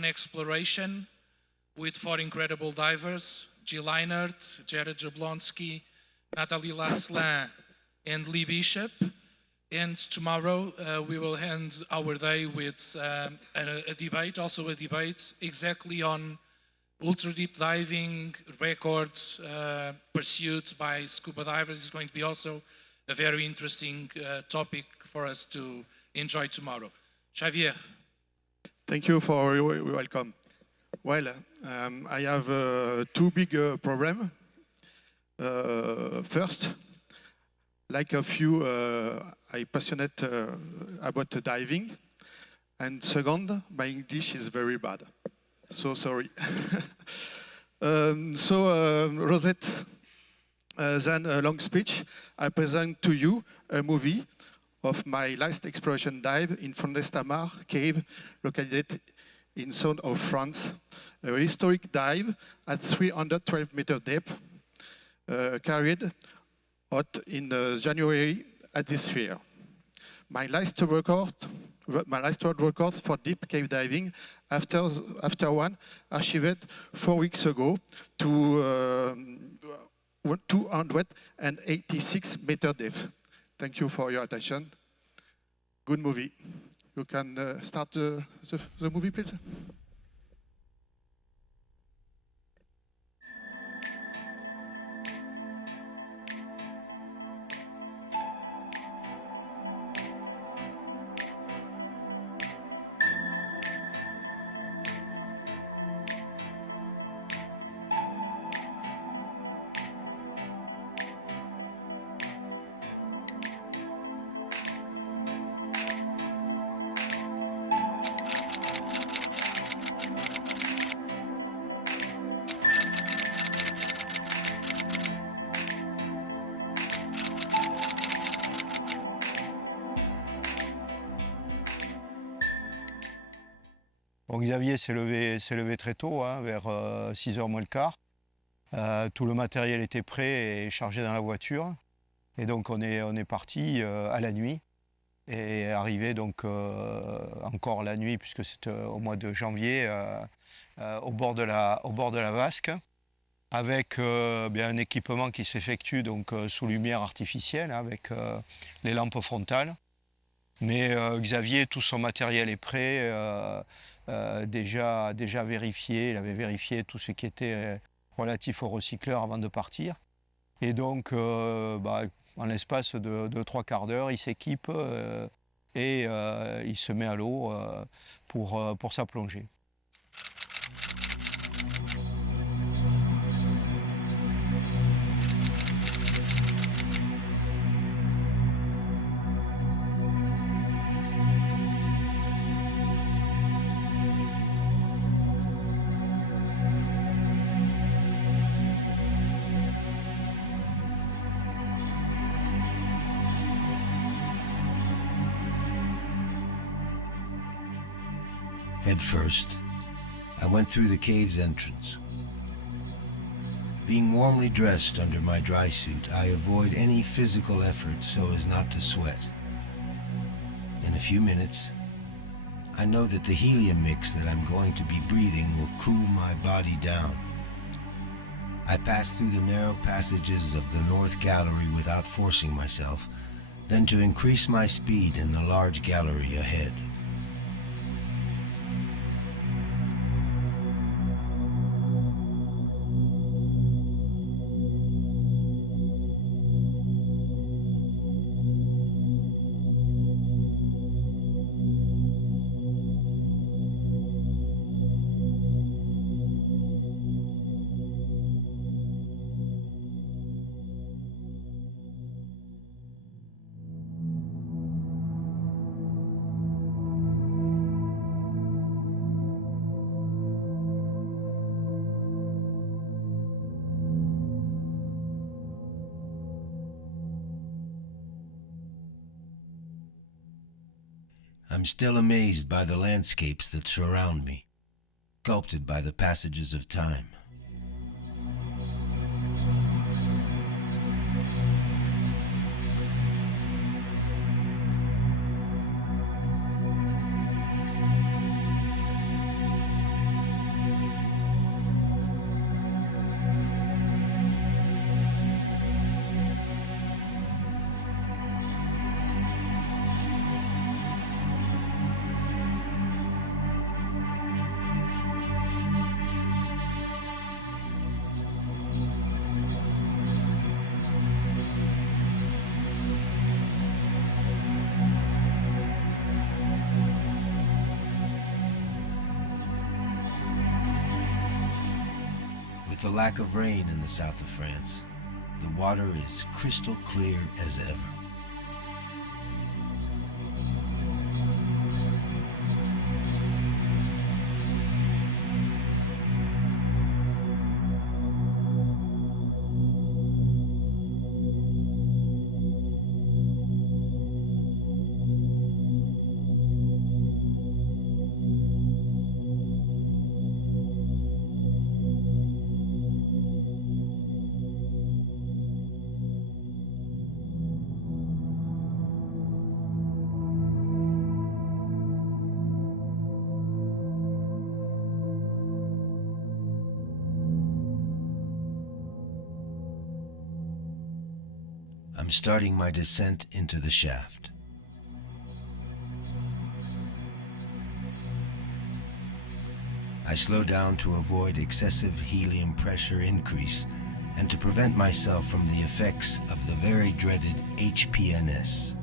on exploration with four incredible divers, Jill Leinert, Jared Jablonski, Nathalie Lasselin, and Lee Bishop. And tomorrow we will end our day with a debate, also a debate exactly on ultra deep diving, record pursuit by scuba divers. Is going to be also a very interesting topic for us to enjoy tomorrow. Xavier. Thank you for your welcome. Well, I have two big problems. First, like a few, I'm passionate about diving. And second, my English is very bad. So sorry. Rosette, then a long speech, I present to you a movie of my last exploration dive in Fondest-Tamar cave located in south of France. A historic dive at 312 meter depth, carried out in January at this year. My last world record for deep cave diving after one achieved 4 weeks ago to 286 meter depth. Thank you for your attention. Good movie. You can start the movie, please. Bon, Xavier s'est levé très tôt, hein, vers 6h moins le quart. Tout le matériel était prêt et chargé dans la voiture. Et donc on est parti à la nuit. Et arrivé donc encore la nuit, puisque c'était au mois de janvier, au bord de la vasque, avec un équipement qui s'effectue donc sous lumière artificielle, avec les lampes frontales. Mais Xavier, tout son matériel est prêt. Déjà vérifié, il avait vérifié tout ce qui était relatif au recycleur avant de partir. Et donc, en l'espace de 3 quarts d'heure, il s'équipe et il se met à l'eau pour sa plongée. Head first, I went through the cave's entrance. Being warmly dressed under my dry suit, I avoid any physical effort so as not to sweat. In a few minutes, I know that the helium mix that I'm going to be breathing will cool my body down. I pass through the narrow passages of the North Gallery without forcing myself, then to increase my speed in the large gallery ahead. I'm still amazed by the landscapes that surround me, sculpted by the passages of time. With the lack of rain in the south of France, the water is crystal clear as ever. I'm starting my descent into the shaft. I slow down to avoid excessive helium pressure increase and to prevent myself from the effects of the very dreaded HPNS.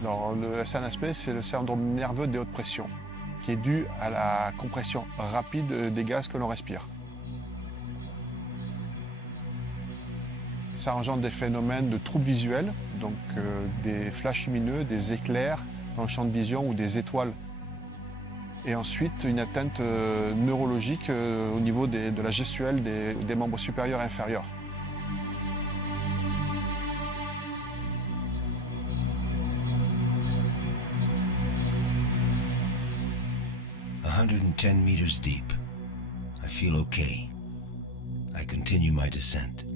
Alors, le SNSP, c'est le syndrome nerveux des hautes pressions, qui est dû à la compression rapide des gaz que l'on respire. Ça engendre des phénomènes de troubles visuels, donc des flashs lumineux, des éclairs dans le champ de vision ou des étoiles. Et ensuite, une atteinte neurologique au niveau de la gestuelle des membres supérieurs et inférieurs. "110 meters deep. I feel okay. I continue my descent.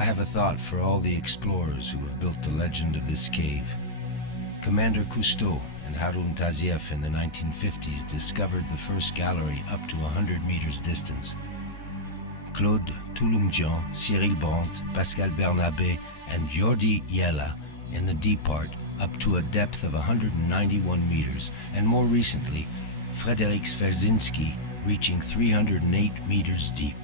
I have a thought for all the explorers who have built the legend of this cave. Commander Cousteau and Harun Tazieff in the 1950s discovered the first gallery up to 100 meters distance. Claude Touloumjian, Cyril Brandt, Pascal Bernabé, and Jordi Yella in the deep part up to a depth of 191 meters, and more recently, Frédéric Sverzinski reaching 308 meters deep.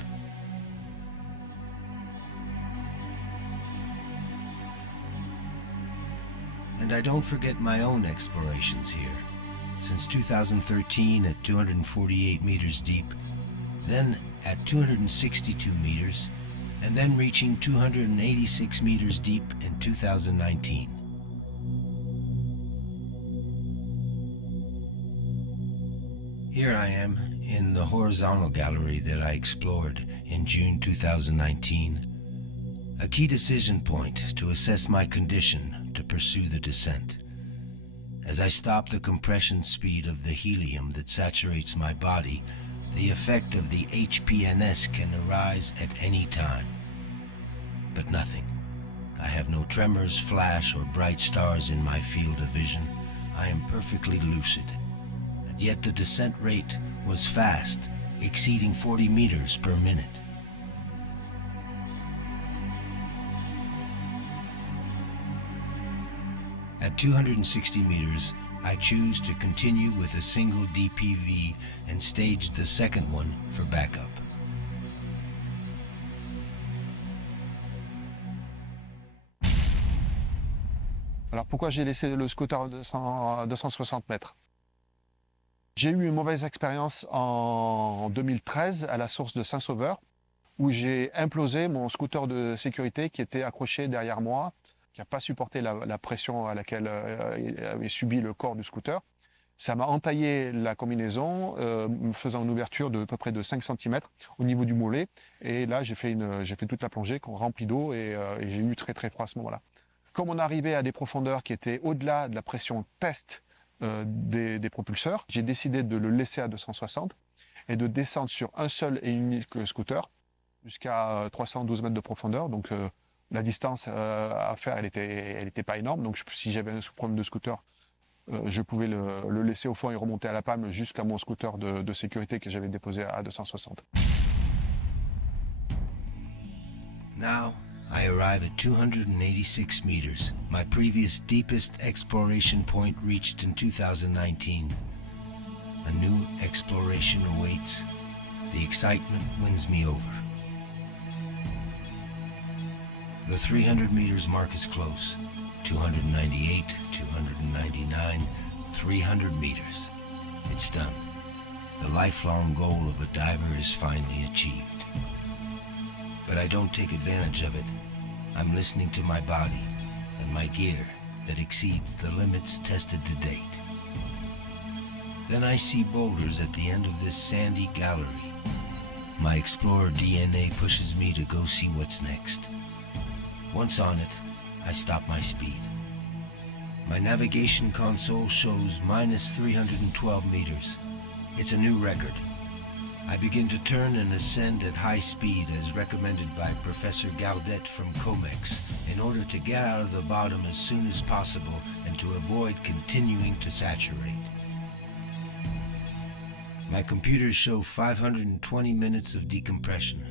And I don't forget my own explorations here. Since 2013 at 248 meters deep, then at 262 meters, and then reaching 286 meters deep in 2019. Here I am in the horizontal gallery that I explored in June 2019, a key decision point to assess my condition to pursue the descent. As I stop the compression speed of the helium that saturates my body, the effect of the HPNS can arise at any time. But nothing. I have no tremors, flash, or bright stars in my field of vision. I am perfectly lucid. And yet the descent rate was fast, exceeding 40 meters per minute. At 260 meters, I choose to continue with a single DPV and stage the second one for backup. Alors pourquoi j'ai laissé le scooter à 260 mètres? J'ai eu une mauvaise expérience en 2013 à la source de Saint-Sauveur, où j'ai implosé mon scooter de sécurité qui était accroché derrière moi, qui n'a pas supporté la pression à laquelle avait subi le corps du scooter. Ça m'a entaillé la combinaison, me faisant une ouverture de à peu près de 5 cm au niveau du mollet. Et là, j'ai fait toute la plongée remplie d'eau et j'ai eu très très froid à ce moment-là. Comme on arrivait à des profondeurs qui étaient au-delà de la pression test des propulseurs, j'ai décidé de le laisser à 260 et de descendre sur un seul et unique scooter jusqu'à 312 mètres de profondeur. Donc la distance à faire, elle était pas énorme. Donc si j'avais un problème de scooter, je pouvais le laisser au fond et remonter à la palme jusqu'à mon scooter de sécurité que j'avais déposé à 260. Now, I arrive at 286 meters, my previous deepest exploration point reached in 2019. A new exploration awaits. The excitement wins me over. The 300 meters mark is close. 298, 299, 300 meters. It's done. The lifelong goal of a diver is finally achieved. But I don't take advantage of it. I'm listening to my body and my gear that exceeds the limits tested to date. Then I see boulders at the end of this sandy gallery. My explorer DNA pushes me to go see what's next. Once on it, I stop my speed. My navigation console shows minus 312 meters. It's a new record. I begin to turn and ascend at high speed as recommended by Professor Gaudet from COMEX in order to get out of the bottom as soon as possible and to avoid continuing to saturate. My computers show 520 minutes of decompression.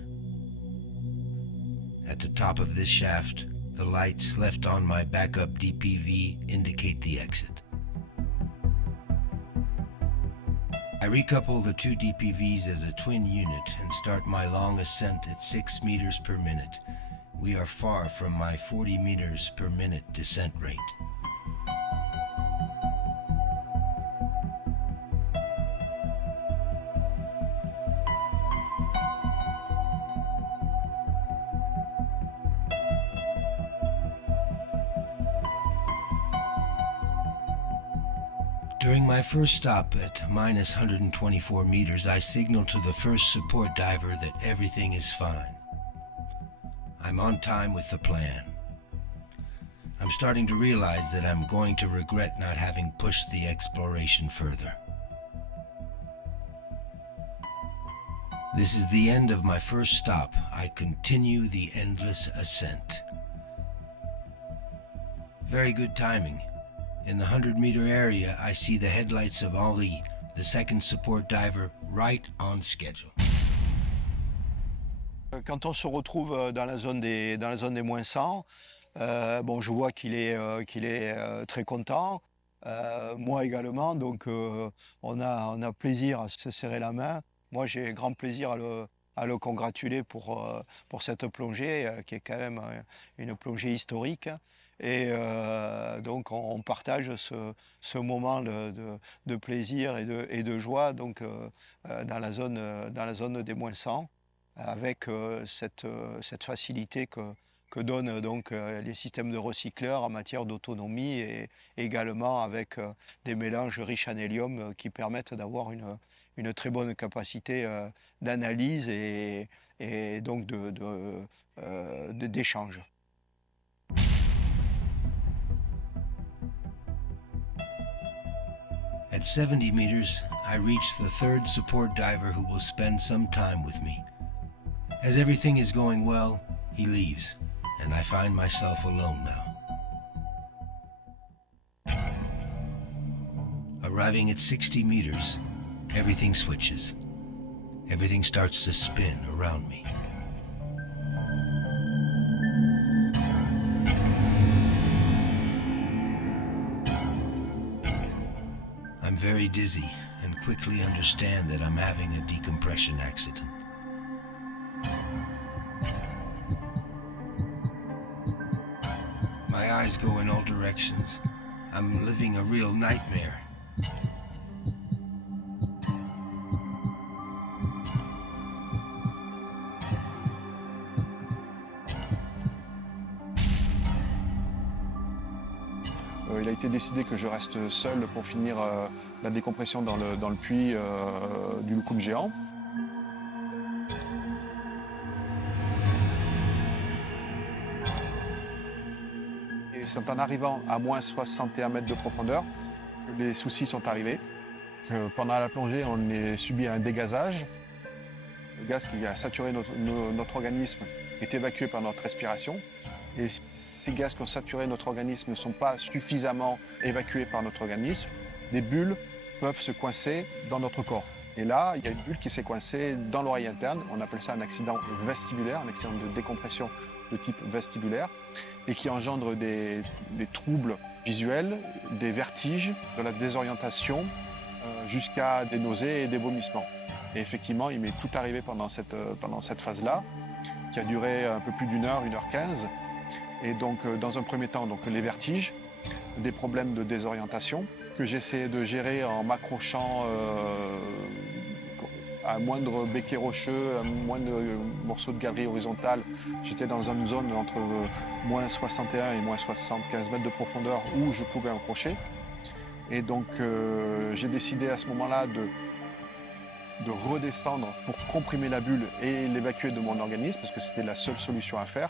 At the top of this shaft, the lights left on my backup DPV indicate the exit. I recouple the two DPVs as a twin unit and start my long ascent at 6 meters per minute. We are far from my 40 meters per minute descent rate. During my first stop at minus 124 meters, I signal to the first support diver that everything is fine. I'm on time with the plan. I'm starting to realize that I'm going to regret not having pushed the exploration further. This is the end of my first stop. I continue the endless ascent. Very good timing. In the 100-meter area, I see the headlights of Ali, the second support diver, right on schedule. Quand on se retrouve dans la zone des moins 100, bon, je vois qu'il est très content, moi également, donc on a plaisir à se serrer la main. Moi, j'ai grand plaisir à le congratuler pour cette plongée, qui est quand même une plongée historique. Et donc on partage ce moment de plaisir et de joie donc, dans la zone des moins 100, avec cette facilité que donnent donc, les systèmes de recycleurs en matière d'autonomie, et également avec des mélanges riches en hélium qui permettent d'avoir une très bonne capacité d'analyse et donc d'échange. At 70 meters, I reach the third support diver who will spend some time with me. As everything is going well, he leaves, and I find myself alone now. Arriving at 60 meters, everything switches. Everything starts to spin around me. I'm very dizzy and quickly understand that I'm having a decompression accident. My eyes go in all directions. I'm living a real nightmare. Il a été décidé que je reste seul pour finir la décompression dans le puits du Loukoum géant. Et c'est en arrivant à moins 61 mètres de profondeur que les soucis sont arrivés. Pendant la plongée, on a subi un dégazage. Le gaz qui a saturé notre organisme est évacué par notre respiration. Et ces gaz qui ont saturé notre organisme ne sont pas suffisamment évacués par notre organisme. Des bulles peuvent se coincer dans notre corps. Et là, il y a une bulle qui s'est coincée dans l'oreille interne. On appelle ça un accident vestibulaire, un accident de décompression de type vestibulaire, et qui engendre des troubles visuels, des vertiges, de la désorientation, jusqu'à des nausées et des vomissements. Et effectivement, il m'est tout arrivé pendant cette phase-là, qui a duré un peu plus d'1 heure, 1h15. Et donc, dans un premier temps, donc, les vertiges, des problèmes de désorientation, que j'essayais de gérer en m'accrochant à un moindre béquet rocheux, un moindre morceau de galerie horizontale. J'étais dans une zone entre moins 61 et moins 75 mètres de profondeur où je pouvais accrocher. Et donc, j'ai décidé à ce moment-là de redescendre pour comprimer la bulle et l'évacuer de mon organisme, parce que c'était la seule solution à faire.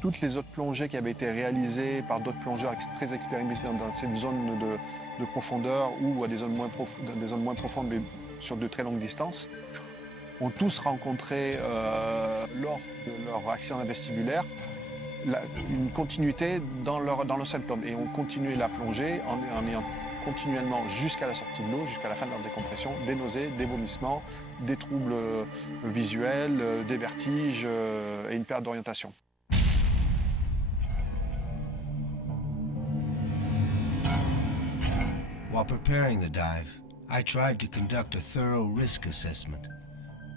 Toutes les autres plongées qui avaient été réalisées par d'autres plongeurs très expérimentés dans cette zone de profondeur ou à des zones moins profondes, mais sur de très longues distances, ont tous rencontré, lors de leur accident vestibulaire, une continuité dans leurs symptômes et ont continué la plongée en ayant continuellement jusqu'à la sortie de l'eau, jusqu'à la fin de leur décompression, des nausées, des vomissements, des troubles visuels, des vertiges et une perte d'orientation. While preparing the dive, I tried to conduct a thorough risk assessment.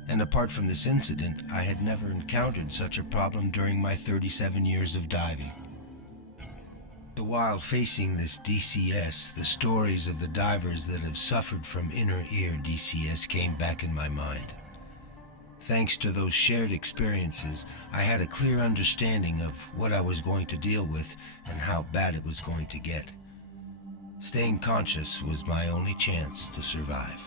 And apart from this incident, I had never encountered such a problem during my 37 years of diving. While facing this DCS, the stories of the divers that have suffered from inner ear DCS came back in my mind. Thanks to those shared experiences, I had a clear understanding of what I was going to deal with and how bad it was going to get. Staying conscious was my only chance to survive.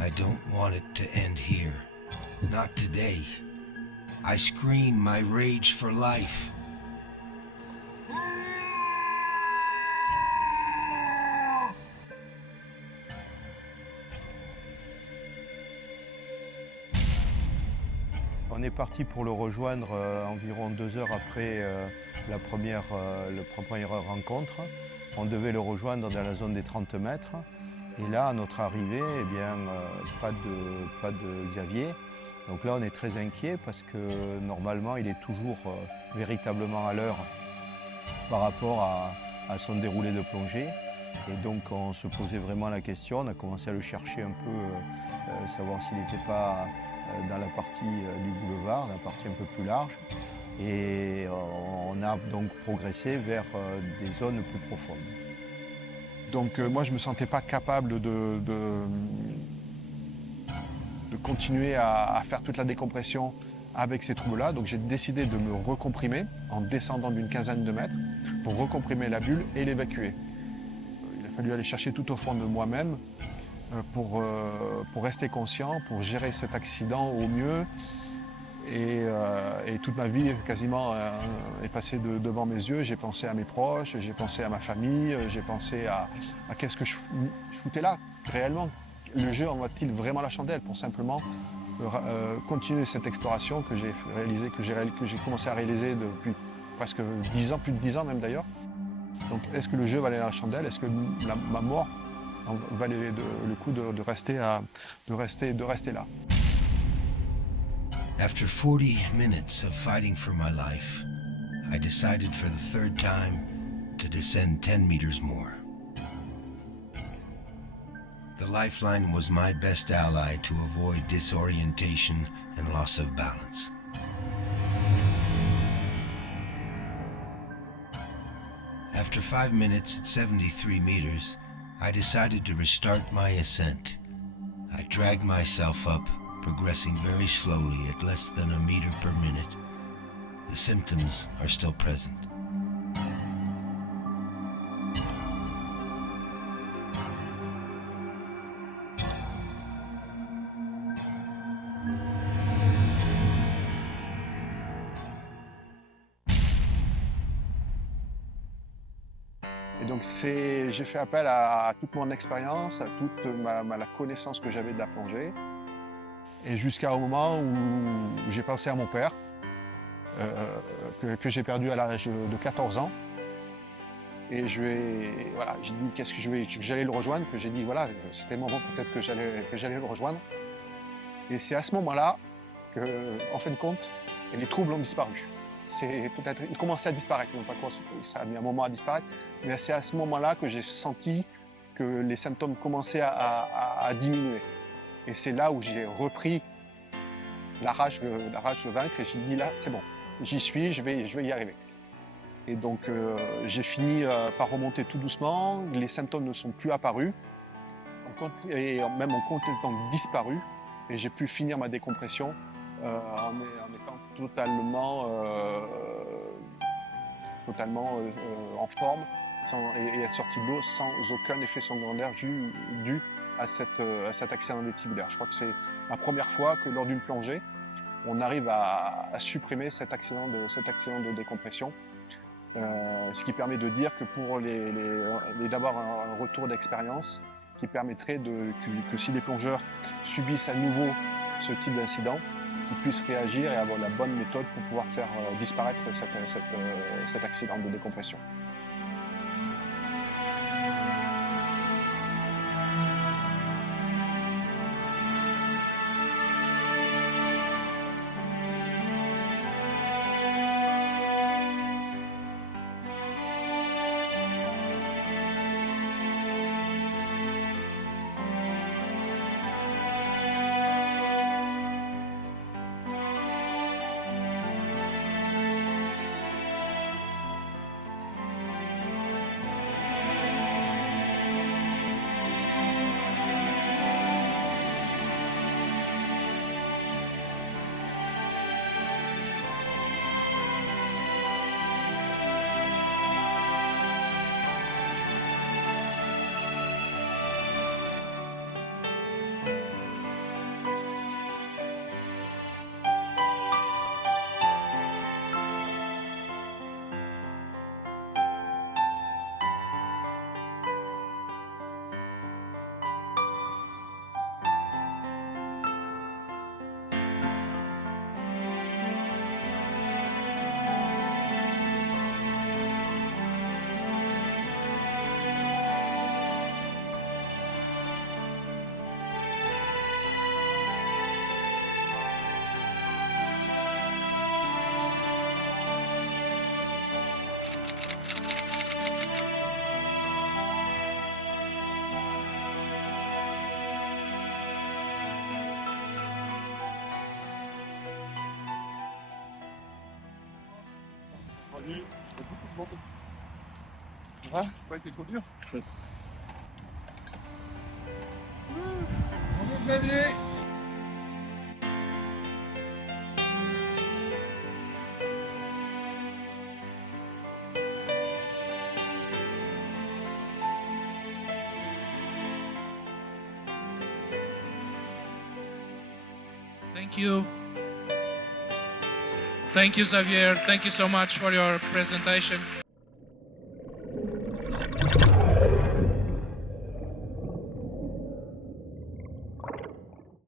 I don't want it to end here. Not today. I scream my rage for life. On est parti pour le rejoindre environ 2 heures après la première rencontre. On devait le rejoindre dans la zone des 30 mètres. Et là, à notre arrivée, eh bien, pas de Xavier. Donc là, on est très inquiet parce que normalement, il est toujours véritablement à l'heure par rapport à son déroulé de plongée. Et donc, on se posait vraiment la question. On a commencé à le chercher un peu, savoir s'il n'était pas dans la partie du boulevard, dans la partie un peu plus large. Et on a donc progressé vers des zones plus profondes. Donc moi, je ne me sentais pas capable de continuer à faire toute la décompression avec ces troubles-là. Donc j'ai décidé de me recomprimer en descendant d'une quinzaine de mètres pour recomprimer la bulle et l'évacuer. Il a fallu aller chercher tout au fond de moi-même pour rester conscient, pour gérer cet accident au mieux. Et toute ma vie quasiment est passée devant mes yeux. J'ai pensé à mes proches, j'ai pensé à ma famille, j'ai pensé à qu'est-ce que je foutais là réellement. Le jeu en vaut-il vraiment la chandelle pour simplement continuer cette exploration que j'ai réalisée, que j'ai commencé à réaliser depuis presque 10 ans, plus de 10 ans même d'ailleurs. Donc est-ce que le jeu valait la chandelle? Est-ce que ma mort valait le coup de rester là? After 40 minutes of fighting for my life, I decided for the third time to descend 10 meters more. The lifeline was my best ally to avoid disorientation and loss of balance. After 5 minutes at 73 meters, I decided to restart my ascent. I dragged myself up, progressing very slowly at less than a meter per minute. The symptoms are still present. Et donc j'ai fait appel à toute mon expérience, à toute la connaissance que j'avais de la plongée. Et jusqu'à un moment où j'ai pensé à mon père, que j'ai perdu à l'âge de 14 ans. Et voilà, j'ai dit que j'allais le rejoindre, que j'ai dit voilà, c'était le moment peut-être que j'allais le rejoindre. Et c'est à ce moment-là que, en fin de compte, les troubles ont disparu. Ils commençaient à disparaître, ça a mis un moment à disparaître, mais c'est à ce moment-là que j'ai senti que les symptômes commençaient à diminuer. Et c'est là où j'ai repris la rage de vaincre et j'ai dit là, c'est bon, j'y suis, je vais y arriver. Et donc j'ai fini par remonter tout doucement, les symptômes ne sont plus apparus, et même ont complètement disparu, et j'ai pu finir ma décompression en étant totalement en forme et être sorti de l'eau sans aucun effet secondaire dû à cet accident vestibulaire. Je crois que c'est la première fois que lors d'une plongée, on arrive à supprimer cet accident de décompression. Ce qui permet de dire que pour d'avoir un retour d'expérience qui permettrait que si les plongeurs subissent à nouveau ce type d'incident, qu'ils puissent réagir et avoir la bonne méthode pour pouvoir faire disparaître cet accident de décompression. Ouais, c'est pas été trop dur. Bonjour Xavier. Thank you. Thank you, Xavier. Thank you so much for your presentation.